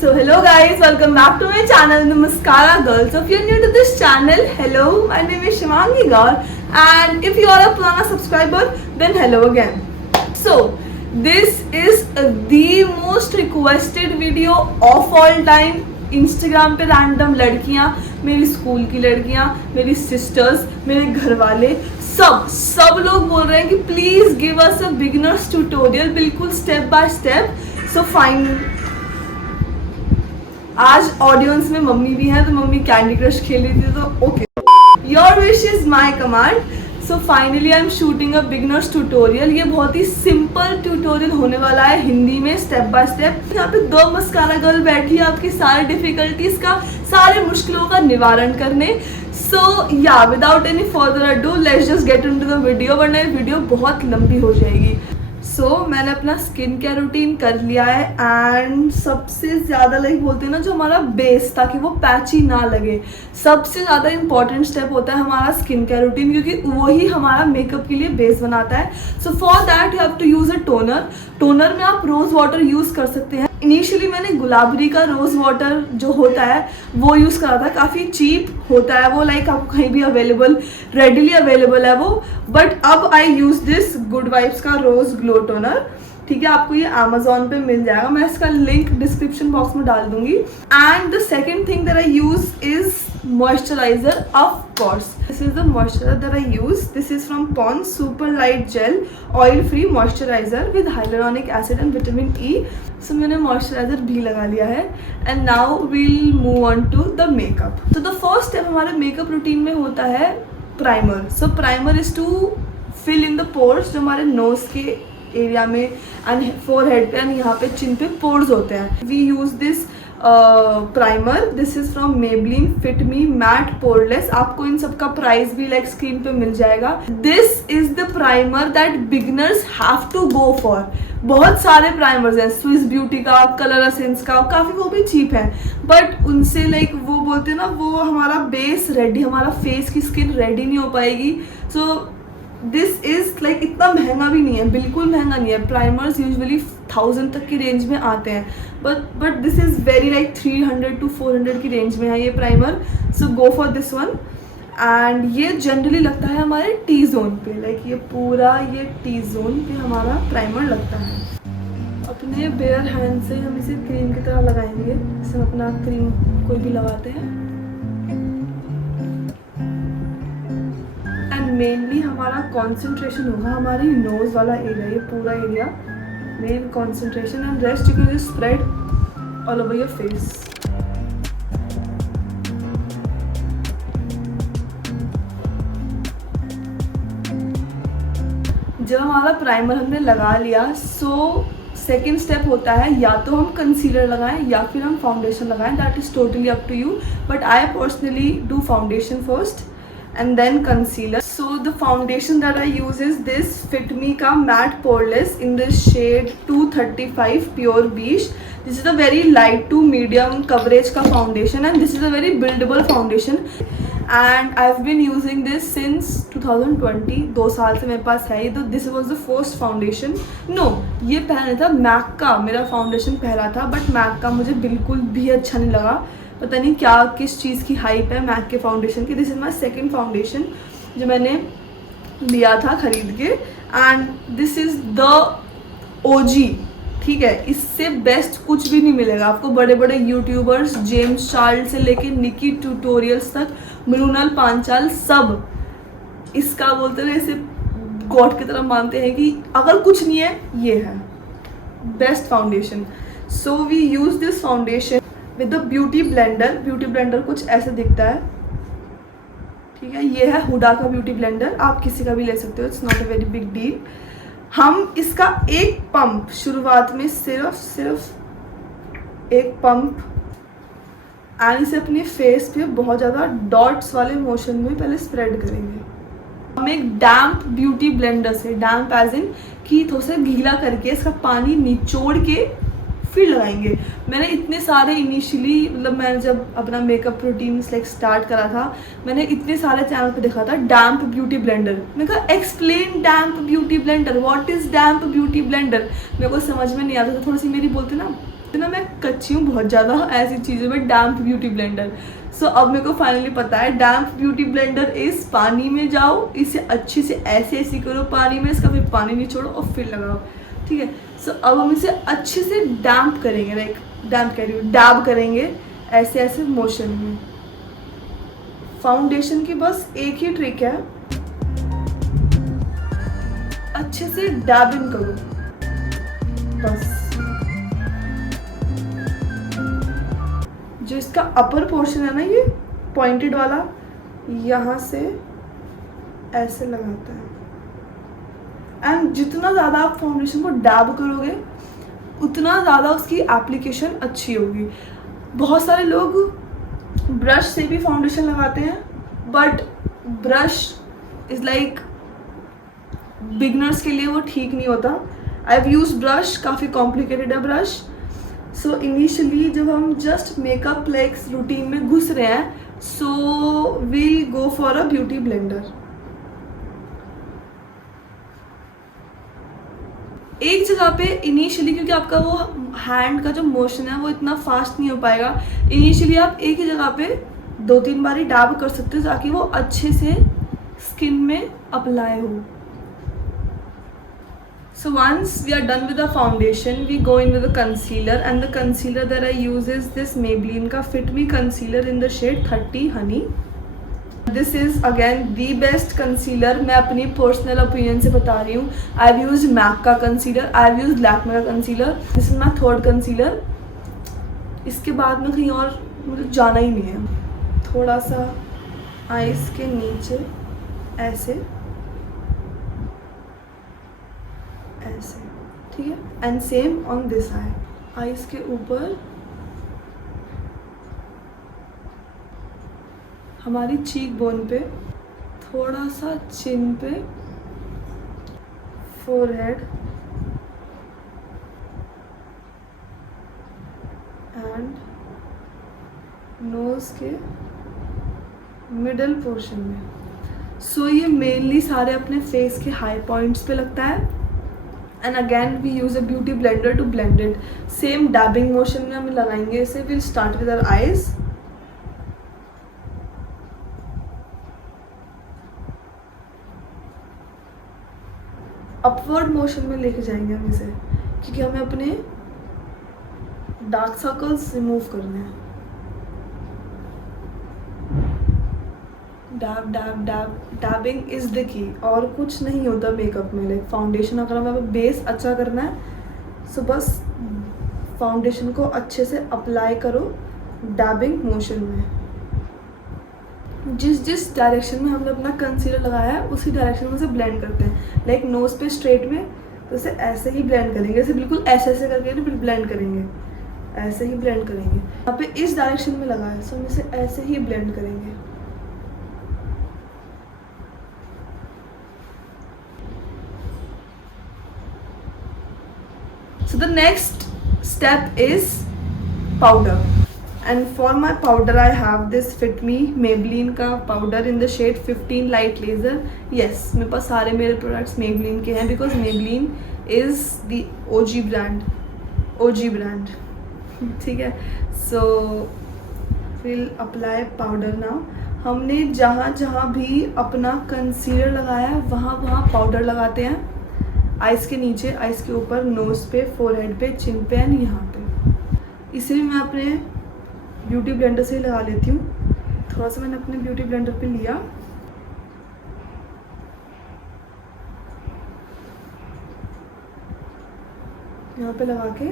So hello guys, welcome back to my channel Namaskara Girls. So if you're new to this channel, hello, my name is Shivangi Gaur, and if you are a Purana subscriber, then hello again. So this is the most requested video of all time. Instagram पे random लड़कियां, मेरी school की लड़कियां, मेरी sisters, मेरे घर वाले, सब लोग बोल रहे हैं कि please give us a beginners tutorial, बिल्कुल step by step. So fine, आज ऑडियंस में मम्मी भी है तो मम्मी कैंडी क्रश खेल रही थी तो okay, your wish is my command. So finally I am shooting a beginners tutorial. ये बहुत ही सिंपल ट्यूटोरियल होने वाला है, हिंदी में स्टेप बाय स्टेप. यहाँ पे 2 मस्कारा गर्ल बैठी है आपकी सारे डिफिकल्टीज का, सारे मुश्किलों का निवारण करने. सो या without any further ado let's just get into the video, वरना ये वीडियो बहुत लंबी हो जाएगी. सो मैंने अपना स्किन केयर रूटीन कर लिया है एंड सबसे ज़्यादा लाइक बोलते हैं ना, जो हमारा बेस, ताकि वो पैची ना लगे, सबसे ज़्यादा इंपॉर्टेंट स्टेप होता है हमारा स्किन केयर रूटीन, क्योंकि वही हमारा मेकअप के लिए बेस बनाता है. So for that you have to use a toner. Toner में आप रोज़ वाटर यूज़ कर सकते हैं. इनिशियली मैंने गुलाबरी का रोज़ वाटर जो होता है वो यूज़ करा था, काफ़ी चीप होता है वो, लाइक आपको कहीं भी अवेलेबल, रेडिली अवेलेबल है वो. बट अब आई यूज़ दिस गुड वाइब्स का रोज़ ग्लो टोनर. ठीक है, आपको ये अमेजोन पे मिल जाएगा, मैं इसका लिंक डिस्क्रिप्शन बॉक्स में डाल दूंगी. And the second thing that I use is moisturizer. Of course, this is the moisturizer that I use. This is from Pond's Super Light Gel Oil Free Moisturizer with Hyaluronic Acid and Vitamin E. So मैंने moisturizer भी लगा लिया है. And now we'll move on to the makeup. So the first step हमारे makeup routine में होता है primer. So primer is to fill in the pores जो हमारे nose के एरिया में एंड फोरहेड पे एंड यहाँ पे चिन पे पोर्स होते हैं. We use this primer. This is from Maybelline fit me matte poreless. आपको इन सब का प्राइस भी लाइक स्क्रीन पे मिल जाएगा. This is the primer that beginners have to go for. बहुत सारे प्राइमर्स हैं, स्विस ब्यूटी का, कलर एसेंस का, काफ़ी वो भी चीप है, बट उनसे लाइक वो बोलते हैं ना, वो हमारा बेस रेडी, हमारा फेस की स्किन रेडी नहीं हो पाएगी. सो दिस इज़ लाइक इतना महंगा भी नहीं है, बिल्कुल महंगा नहीं है. प्राइमर्स यूजुअली 1000 तक की रेंज में आते हैं, but this is very like 300 to 400 की रेंज में है ये primer. So go for this one. And ये जनरली लगता है हमारे टी जोन पे, लाइक ये पूरा ये टी जोन पे हमारा प्राइमर लगता है. अपने बेयर हैंड से हम इसे क्रीम की तरह लगाएंगे, जैसे हम अपना क्रीम कोई भी लगाते हैं. मेनली हमारा कंसंट्रेशन होगा हमारी नोज वाला एरिया, ये पूरा area main concentration, and rest you can just spread all over your face. जब हमारा प्राइमर हमने लगा लिया, सो सेकेंड स्टेप होता है या तो हम कंसीलर लगाएं या फिर हम फाउंडेशन लगाएं. That is totally up to you, but I personally do foundation first and then concealer. So the foundation that I use is this Fit Me ka matte poreless in the shade 235 pure beige. This is a very light to medium coverage ka foundation, and this is a very buildable foundation, and I've been using this since 2020. 2 साल से मेरे पास है ये. तो this was the first foundation. No, ये पहले था MAC का, मेरा फाउंडेशन पहला था, बट MAC का मुझे बिल्कुल भी अच्छा नहीं लगा. पता नहीं क्या किस चीज़ की हाइप है मैक के फाउंडेशन की. This is my second foundation जो मैंने लिया था खरीद के, and this is the OG. ठीक है, इससे बेस्ट कुछ भी नहीं मिलेगा आपको. बड़े बड़े यूट्यूबर्स, जेम्स चार्ल्स से लेके निकी ट्यूटोरियल्स तक, मृणाल पांचाल, सब इसका बोलते हैं, इसे गॉड की तरह मानते हैं कि अगर कुछ नहीं है ये है best foundation. So we use this foundation with the beauty blender. Beauty blender कुछ ऐसे दिखता है. ठीक है, ये है हुडा का ब्यूटी ब्लेंडर, आप किसी का भी ले सकते हो, it's not a very big deal. हम इसका एक पंप शुरुआत में सिर्फ एक पंप, एंड इसे अपने फेस पे बहुत ज़्यादा डॉट्स वाले मोशन में पहले स्प्रेड करेंगे. हम एक डैम्प ब्यूटी ब्लेंडर से, डैम्प एज इन कि थोड़ा सा गीला करके इसका पानी निचोड़ के फिर लगाएंगे. मैंने इतने सारे इनिशियली, मतलब मैंने जब अपना मेकअप रूटीन लाइक स्टार्ट करा था, मैंने इतने सारे चैनल पे देखा था डैम्प ब्यूटी ब्लेंडर. मैंने कहा explain damp beauty blender, what is damp beauty blender. मेरे को समझ में नहीं आता था, थोड़ी सी मेरी बोलते ना ना मैं कच्ची हूँ बहुत ज़्यादा ऐसी चीज़ों में, डैम्प ब्यूटी ब्लेंडर। सो अब मेरे को फाइनली पता है डैम्प ब्यूटी ब्लेंडर इस पानी में जाओ, इसे अच्छे से ऐसे ऐसे करो पानी में, इसका फिर पानी निचोड़ो और फिर लगाओ, ठीक है। सो अब हम इसे अच्छे से डैम्प करेंगे, लाइक डैम्प कह रही हूँ, डैब करेंगे ऐसे ऐसे मोशन में। फाउंडेशन की बस एक ही ट्रिक है, अच्छे से डैब इन करो बस। जो इसका अपर पोर्शन है ना, ये पॉइंटेड वाला, यहाँ से ऐसे लगाता है। एंड जितना ज़्यादा आप फाउंडेशन को डैब करोगे उतना ज़्यादा उसकी एप्लीकेशन अच्छी होगी। बहुत सारे लोग ब्रश से भी फाउंडेशन लगाते हैं, but brush is like beginners के लिए वो ठीक नहीं होता। आई हैव यूज ब्रश, काफ़ी कॉम्प्लिकेटेड है ब्रश। सो इनिशियली जब हम जस्ट मेकअप लाइक रूटीन में घुस रहे हैं, so we go for a beauty blender. एक जगह पे इनिशियली, क्योंकि आपका वो हैंड का जो मोशन है वो इतना फास्ट नहीं हो पाएगा, इनिशियली आप एक ही जगह पे 2-3 बार ही डैब कर सकते हो ताकि वो अच्छे से स्किन में अप्लाई हो। So once we are done with the foundation, we go in with the concealer, and the concealer that I use is this Maybelline का Fit Me concealer in the shade 30 Honey. This is again the best concealer, मैं अपनी personal opinion से बता रही हूँ। I've used MAC का concealer, I've used Lakme का concealer, this is my third concealer। इसके बाद में कहीं और मुझे जाना ही नहीं है। थोड़ा सा आइज़ के नीचे ऐसे ऐसे, ठीक है। And same on this I, eyes के ऊपर हमारी चीक बोन पे, थोड़ा सा चिन पे, फोरहेड एंड नोज के मिडल पोर्शन में। सो ये मेनली सारे अपने फेस के हाई पॉइंट्स पे लगता है। And again we use a beauty blender to blend it. Same dabbing motion में हम लगाएंगे इसे। Will start with our eyes, upward motion में लेके जाएंगे हम इसे, क्योंकि हमें अपने डार्क सर्कल्स रिमूव करने हैं। Dab dab dab, डैबिंग is the key. और कुछ नहीं होता मेकअप में। लाइक फाउंडेशन अगर हमें बेस अच्छा करना है, सो बस फाउंडेशन को अच्छे से अप्लाई करो डैबिंग मोशन में। जिस जिस डायरेक्शन में हमने अपना कंसीलर लगाया है उसी डायरेक्शन में से ब्लेंड करते हैं। लाइक नोज़ पे स्ट्रेट में, तो इसे ऐसे ही ब्लेंड करेंगे, ऐसे बिल्कुल ऐसे ऐसे करके फिर ब्लेंड करेंगे, ऐसे ही ब्लेंड करेंगे। यहाँ पे इस डायरेक्शन में लगा है, सो हम इसे ऐसे ही ब्लेंड करेंगे। So the next step is powder, and for my powder I have this Fit Me Maybelline का powder in the shade 15 Light Laser. Yes, मेरे पास सारे मेरे products Maybelline के हैं, because Maybelline is the OG brand, ठीक है। So we'll apply powder now. हमने जहाँ जहाँ भी अपना कंसीलर लगाया है वहाँ वहाँ पाउडर लगाते हैं। आइज़ के नीचे, आइज़ के ऊपर, नोज़ पे, फोरहेड पे, चिन पे एंड यहाँ पे। इसे भी मैं अपने ब्यूटी ब्लेंडर से ही लगा लेती हूँ। थोड़ा सा मैंने अपने ब्यूटी ब्लेंडर पे लिया, यहाँ पे लगा के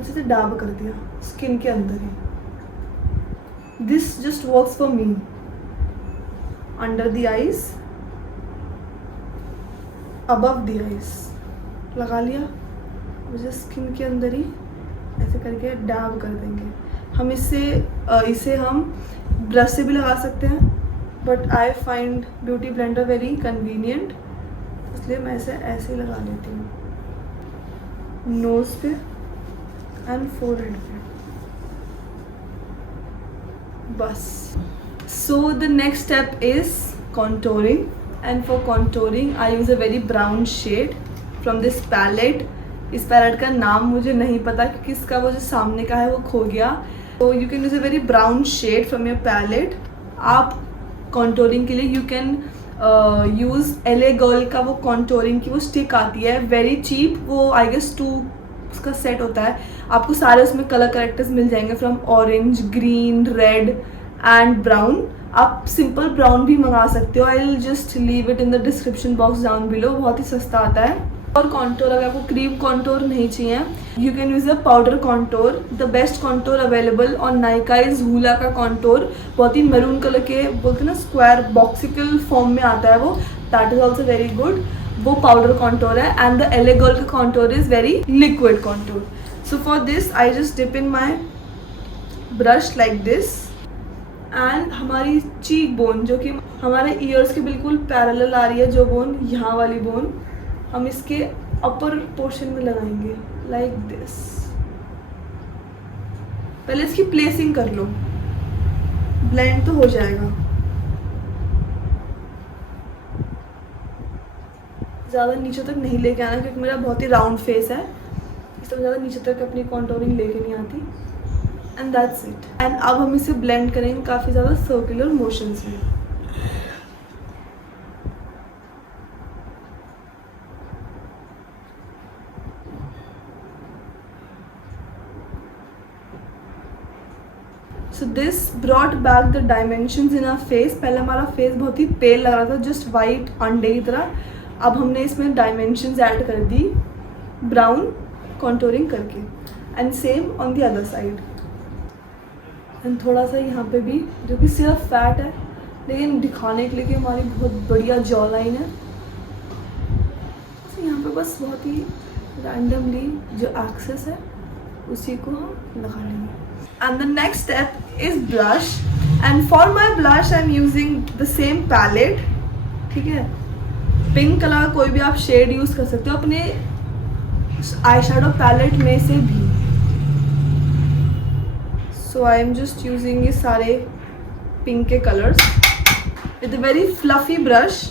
अच्छे से डैब कर दिया स्किन के अंदर ही। This just works for me. Under the eyes, above the eyes लगा लिया, मुझे स्किन के अंदर ही ऐसे करके डैब कर देंगे हम। इसे हम ब्रश से भी लगा सकते हैं, but I find beauty blender very convenient, इसलिए मैं इसे ऐसे ही लगा लेती हूँ नोज़ पे एंड फोरहेड पे, बस। So the next step is contouring, and for contouring I use a very brown shade from this palette, इस पैलेट का नाम मुझे नहीं पता क्योंकि इसका वो जो सामने का है वो खो गया. तो you can use a very brown shade from your palette. आप कॉन्टोरिंग के लिए you can use LA girl का वो कॉन्टोरिंग की वो स्टिक आती है, वेरी चीप. वो आई गेस 2 उसका सेट होता है. आपको सारे उसमें कलर करेक्टर्स मिल जाएंगे from orange, green, red and brown. आप सिंपल ब्राउन भी मंगा सकते हो. I will just leave it in the description box down below. बहुत ही सस्ता आता है. और कॉन्टोर, अगर आपको क्रीम कॉन्टोर नहीं चाहिए, you can use a powder contour. The best contour available on Nykaa is hula का कॉन्टोर. बहुत ही मैरून कलर के बोलते हैं ना, स्क्वायर बॉक्सिकल फॉर्म में आता है वो. That is also very good. वो पाउडर कॉन्टोर है. एंड द LA गर्ल का contour is very liquid contour. So for this I just dip in my brush like this. And हमारी चीक बोन जो कि हमारे ईयर्स के बिल्कुल parallel आ रही है, जो बोन, यहाँ वाली बोन, हम इसके अपर पोर्शन में लगाएंगे लाइक दिस. पहले इसकी प्लेसिंग कर लो, ब्लेंड तो हो जाएगा. ज़्यादा नीचे तक नहीं लेके आना क्योंकि मेरा बहुत ही राउंड फेस है, इसलिए ज़्यादा नीचे तक अपनी कॉन्टोरिंग लेके नहीं आती. And that's it. एंड अब हम इसे ब्लेंड करेंगे काफ़ी ज़्यादा सर्कुलर मोशंस में. So this brought back the dimensions in our face. पहले हमारा फेस बहुत ही पेल लग रहा था, जस्ट वाइट अंडे की तरह. अब हमने इसमें डायमेंशंस ऐड कर दी ब्राउन कॉन्टोरिंग करके. And same on the other side. And थोड़ा सा यहाँ पे भी, जो कि सिर्फ फैट है लेकिन दिखाने के लिए कि हमारी बहुत बढ़िया जॉ लाइन है. तो यहाँ पे बस बहुत ही रैंडमली जो एक्सेस है उसी को हम लगा लेंगे. And the next step is blush. And for my blush I'm using the same palette. ठीक है, पिंक कलर कोई भी आप शेड यूज़ कर सकते हो अपने आई शेडो पैलेट में से भी. सो आई एम जस्ट यूजिंग ये सारे पिंक के colours with a very fluffy brush.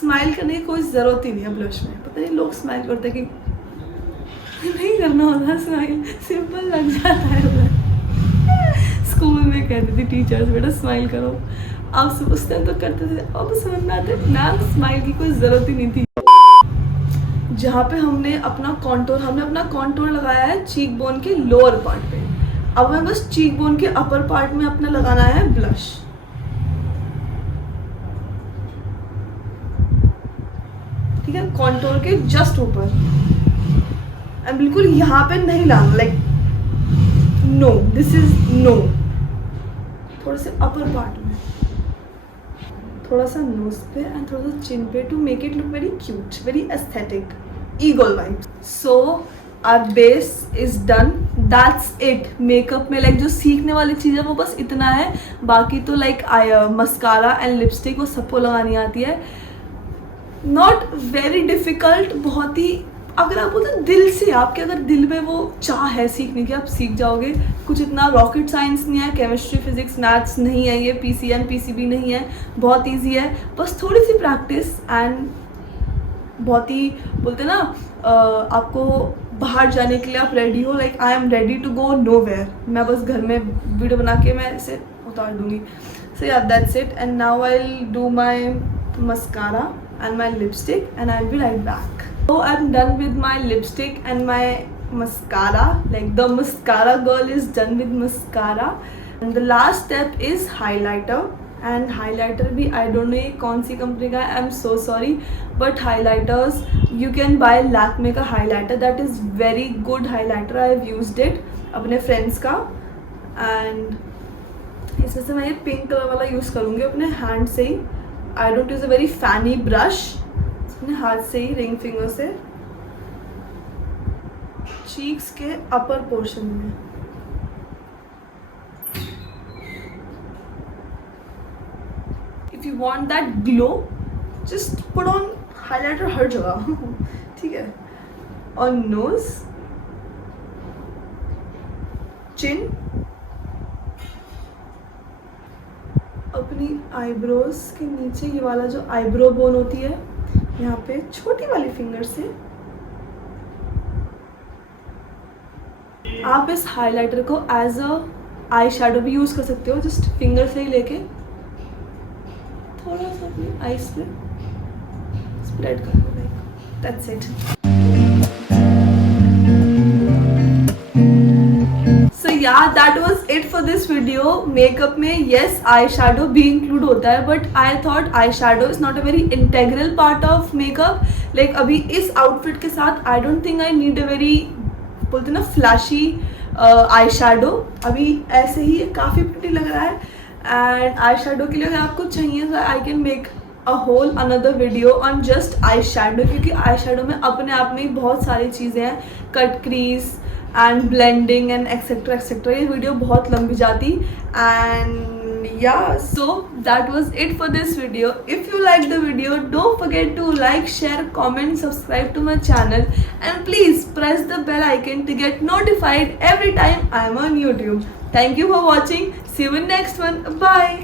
Smile करने की कोई ज़रूरत ही नहीं है ब्लश में. पता नहीं लोग स्माइल करते कि नहीं करना होता स्माइल, सिंपल लग जाता है. स्कूल में कहती थी टीचर्स, बेटा स्माइल करो. अब उस टाइम तो करते थे, अब समझ में आते मैम स्माइल की कोई ज़रूरत ही नहीं थी. जहाँ पे हमने अपना कॉन्टोर लगाया है चीक बोन के लोअर पार्ट पे. अब हमें बस चीक बोन के अपर पार्ट में अपना लगाना है ब्लश. ठीक है, कॉन्टोर के जस्ट ऊपर. एंड बिल्कुल यहाँ पे नहीं लाना, like no, this is no. थोड़ा से अपर पार्ट में, थोड़ा सा नोज पे एंड थोड़ा सा चिन पे, to make it look very cute, very aesthetic, eagle vibe. So our base is done. That's it. Makeup में लाइक जो सीखने वाली चीज़ है वो बस इतना है. बाकी तो लाइक मस्कारा एंड लिपस्टिक वो सबको लगानी आती है. Not very difficult. बहुत ही, अगर आप बोलते हैं दिल से, आपके अगर दिल में वो चाह है सीखने की, आप सीख जाओगे. कुछ इतना रॉकेट साइंस नहीं है, केमिस्ट्री, फिजिक्स, मैथ्स नहीं है ये, PCM, PCB नहीं है. बहुत इजी है, बस थोड़ी सी प्रैक्टिस. एंड बहुत ही बोलते ना, आपको बाहर जाने के लिए आप रेडी हो, like I am ready to go nowhere. मैं बस घर में वीडियो बना के मैं इसे उतार दूँगी. सो या that's it. And now I will do my mascara and my lipstick and I'll be right back. So I'm done with my lipstick and my mascara. Like the mascara girl is done with mascara. And the last step is highlighter. And highlighter भी I don't know ये कौन सी company का है, I'm so sorry. But highlighters you can buy Lakme का highlighter. That is very good highlighter. I have used it अपने friends का. And इसमें से मैं ये पिंक कलर वाला यूज़ करूँगी अपने हैंड से ही. I don't use a very fanny brush. अपने हाथ से ही, रिंग फिंगर से, चीक्स के अपर पोर्शन में. If you want that glow, just put on highlighter हर जगह. ठीक है. On nose, chin, अपनी आईब्रोज के नीचे ये वाला जो आईब्रो बोन होती है, यहाँ पे छोटी वाली फिंगर से आप इस हाइलाइटर को एज अ आई शेडो भी यूज़ कर सकते हो, जस्ट फिंगर से ही लेके थोड़ा सा अपनी आईज पे स्प्रेड कर दो, like that's it. So yeah that was it for this video. Makeup में येस आई शेडो भी इंक्लूड होता है, but I thought eye shadow is not a very integral part of makeup. Like अभी इस outfit के साथ I don't think I need a very, बोलते ना, फ्लैशी आई शेडो। अभी ऐसे ही काफ़ी प्रिटी लग रहा है, एंड आई शेडो के लिए अगर आपको चाहिए तो I can make a whole another video on just eye shadow, क्योंकि आई शेडो में अपने आप में ही बहुत सारी चीज़ें हैं, cut crease and blending and etcetera etcetera. ये वीडियो बहुत लंबी जाती, and yeah, so that was it for this video. If you like the video, don't forget to like, share, comment, subscribe to my channel, and please press the bell icon to get notified every time I am on YouTube. Thank you for watching. See you in next one. Bye.